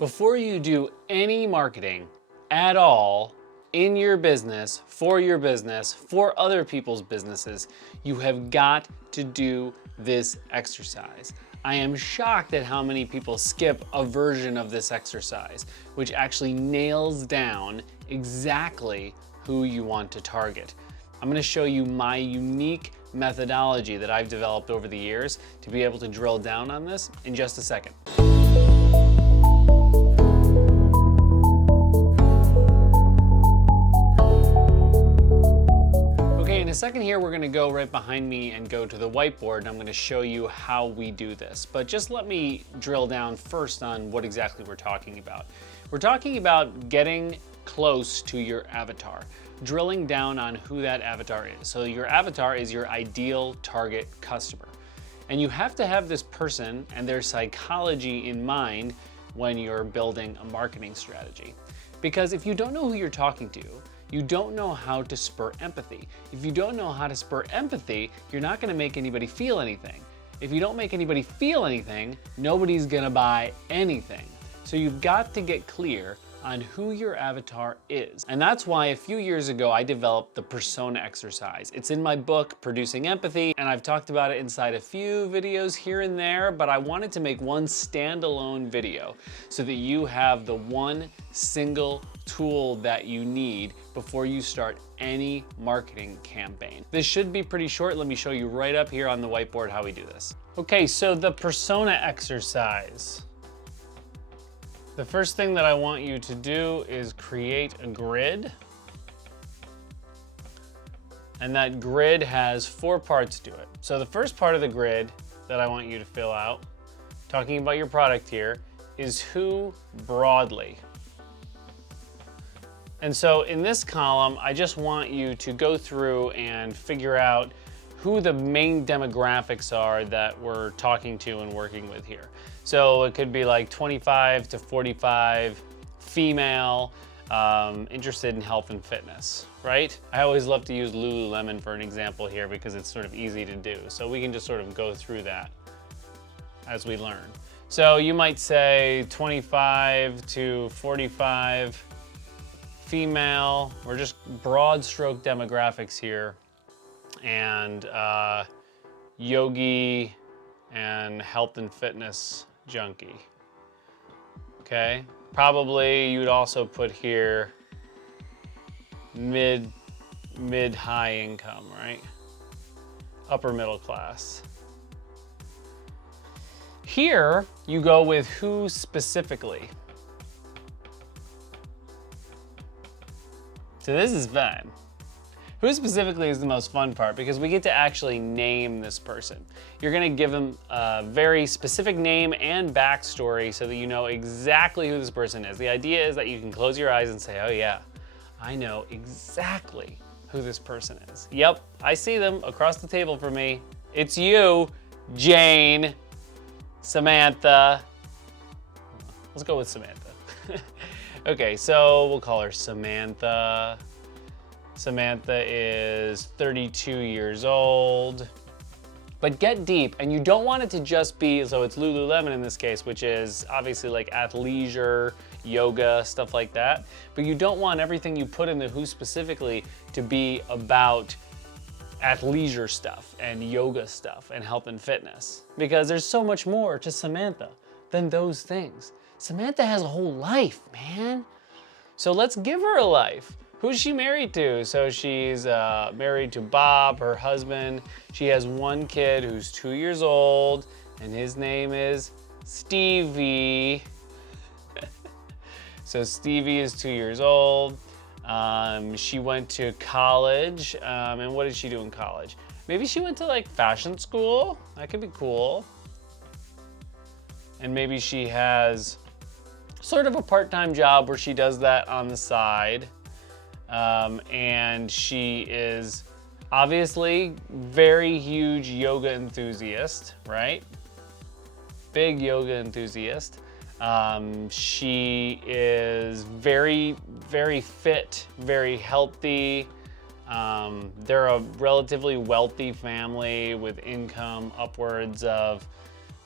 Before you do any marketing at all in your business, for other people's businesses, you have got to do this exercise. I am shocked at how many people skip a version of this exercise, which actually nails down exactly who you want to target. I'm going to show you my unique methodology that I've developed over the years to be able to drill down on this in just a second. In a second here, we're gonna go right behind me and go to the whiteboard, and I'm gonna show you how we do this. But just let me drill down first on what exactly we're talking about. We're talking about getting close to your avatar, drilling down on who that avatar is. So your avatar is your ideal target customer. And you have to have this person and their psychology in mind when you're building a marketing strategy. Because if you don't know who you're talking to, you don't know how to spur empathy. If you don't know how to spur empathy, you're not gonna make anybody feel anything. If you don't make anybody feel anything, nobody's gonna buy anything. So you've got to get clear on who your avatar is. And that's why a few years ago, I developed the persona exercise. It's in my book, Producing Empathy, and I've talked about it inside a few videos here and there, but I wanted to make one standalone video so that you have the one single tool that you need before you start any marketing campaign. This should be pretty short. Let me show you right up here on the whiteboard how we do this. Okay, so the persona exercise. The first thing that I want you to do is create a grid. And that grid has 4 parts to it. So the first part of the grid that I want you to fill out, talking about your product here, is who broadly. And so in this column, I just want you to go through and figure out who the main demographics are that we're talking to and working with here. So it could be like 25 to 45, female, interested in health and fitness, right? I always love to use Lululemon for an example here because it's sort of easy to do. So we can just sort of go through that as we learn. So you might say 25 to 45, female, or just broad stroke demographics here, and yogi and health and fitness junkie. Okay, probably you'd also put here mid-high income, right? Upper middle class. Here you go with who specifically. So this is fun. Who specifically is the most fun part because we get to actually name this person. You're gonna give them a very specific name and backstory so that you know exactly who this person is. The idea is that you can close your eyes and say, oh yeah, I know exactly who this person is. Yep, I see them across the table from me. It's you, Jane, Samantha. Let's go with Samantha. Okay, so we'll call her Samantha. Samantha is 32 years old. But get deep, and you don't want it to just be, so it's Lululemon in this case, which is obviously like athleisure, yoga, stuff like that. But you don't want everything you put in the who specifically to be about athleisure stuff and yoga stuff and health and fitness. Because there's so much more to Samantha than those things. Samantha has a whole life, man. So let's give her a life. Who's she married to? So she's married to Bob, her husband. She has one kid who's 2 years old, and his name is Stevie. So Stevie is 2 years old. She went to college, and what did she do in college? Maybe she went to like fashion school. That could be cool. And maybe she has sort of a part-time job where she does that on the side. And she is obviously very huge yoga enthusiast, right? Big yoga enthusiast. She is very, very fit, very healthy. They're a relatively wealthy family with income upwards of,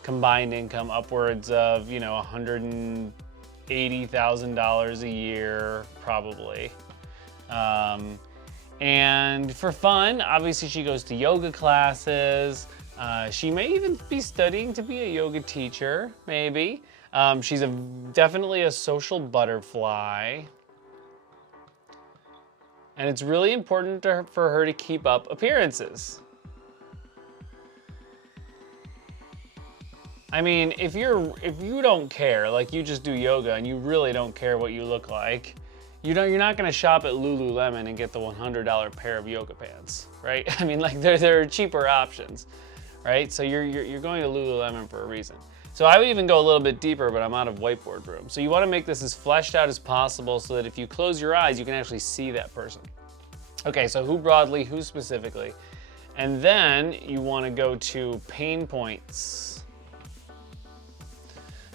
combined income upwards of, you know, $80,000 a year, probably. And for fun, obviously she goes to yoga classes. She may even be studying to be a yoga teacher, maybe. She's definitely a social butterfly. And it's really important for her to keep up appearances. I mean, if you don't care, like you just do yoga and you really don't care what you look like, you're not gonna shop at Lululemon and get the $100 pair of yoga pants, right? I mean, like there are cheaper options, right? So you're going to Lululemon for a reason. So I would even go a little bit deeper, but I'm out of whiteboard room. So you wanna make this as fleshed out as possible so that if you close your eyes, you can actually see that person. Okay, so who broadly, who specifically? And then you wanna go to pain points.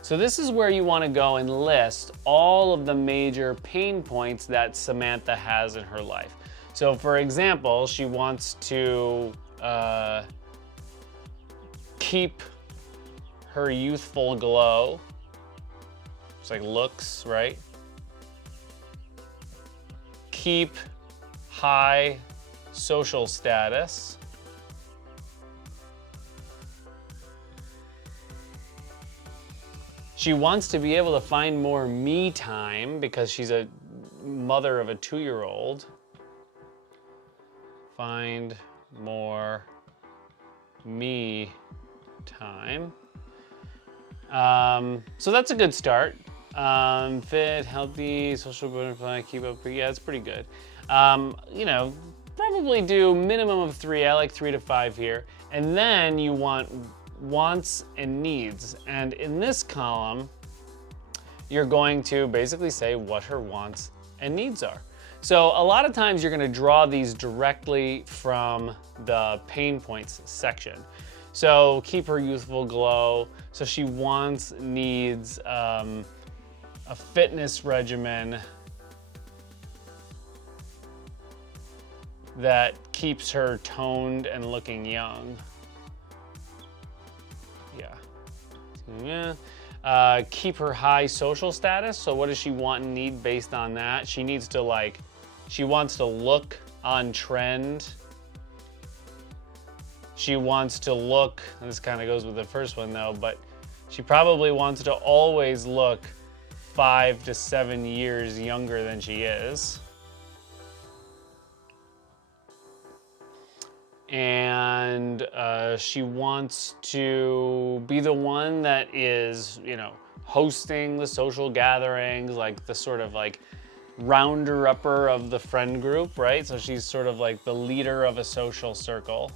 So this is where you want to go and list all of the major pain points that Samantha has in her life. So for example, she wants to keep her youthful glow. It's like looks, right? Keep high social status. She wants to be able to find more me time because she's a mother of a 2-year-old. Find more me time. So that's a good start. Fit, healthy, social butterfly, keep up. Yeah, that's pretty good. You know, probably do minimum of 3. I like 3 to 5 here. And then you want wants and needs. And in this column, you're going to basically say what her wants and needs are. So a lot of times you're going to draw these directly from the pain points section. So keep her youthful glow. So she wants, needs a fitness regimen that keeps her toned and looking young. Yeah. Keep her high social status. So what does she want and need based on that? She needs to she wants to look on trend. She wants to look, and this kind of goes with the first one though, but she probably wants to always look 5 to 7 years younger than she is. And she wants to be the one that is, you know, hosting the social gatherings, like the sort of like rounder-upper of the friend group, right? So she's sort of like the leader of a social circle.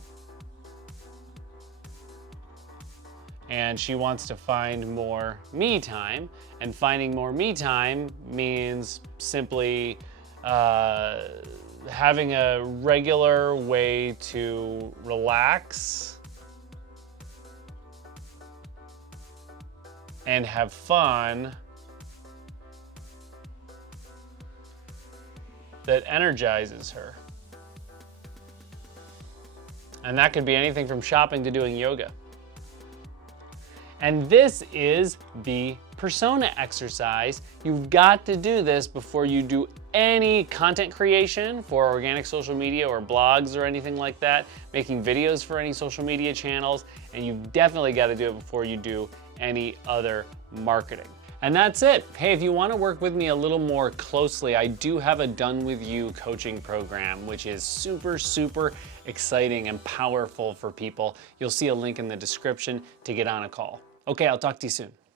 And she wants to find more me time. And finding more me time means simply having a regular way to relax and have fun that energizes her. And that could be anything from shopping to doing yoga. And this is the persona exercise. You've got to do this before you do any content creation for organic social media or blogs or anything like that, making videos for any social media channels, and you've definitely got to do it before you do any other marketing. And that's it. Hey, if you want to work with me a little more closely, I do have a Done With You coaching program, which is super, super exciting and powerful for people. You'll see a link in the description to get on a call. Okay, I'll talk to you soon.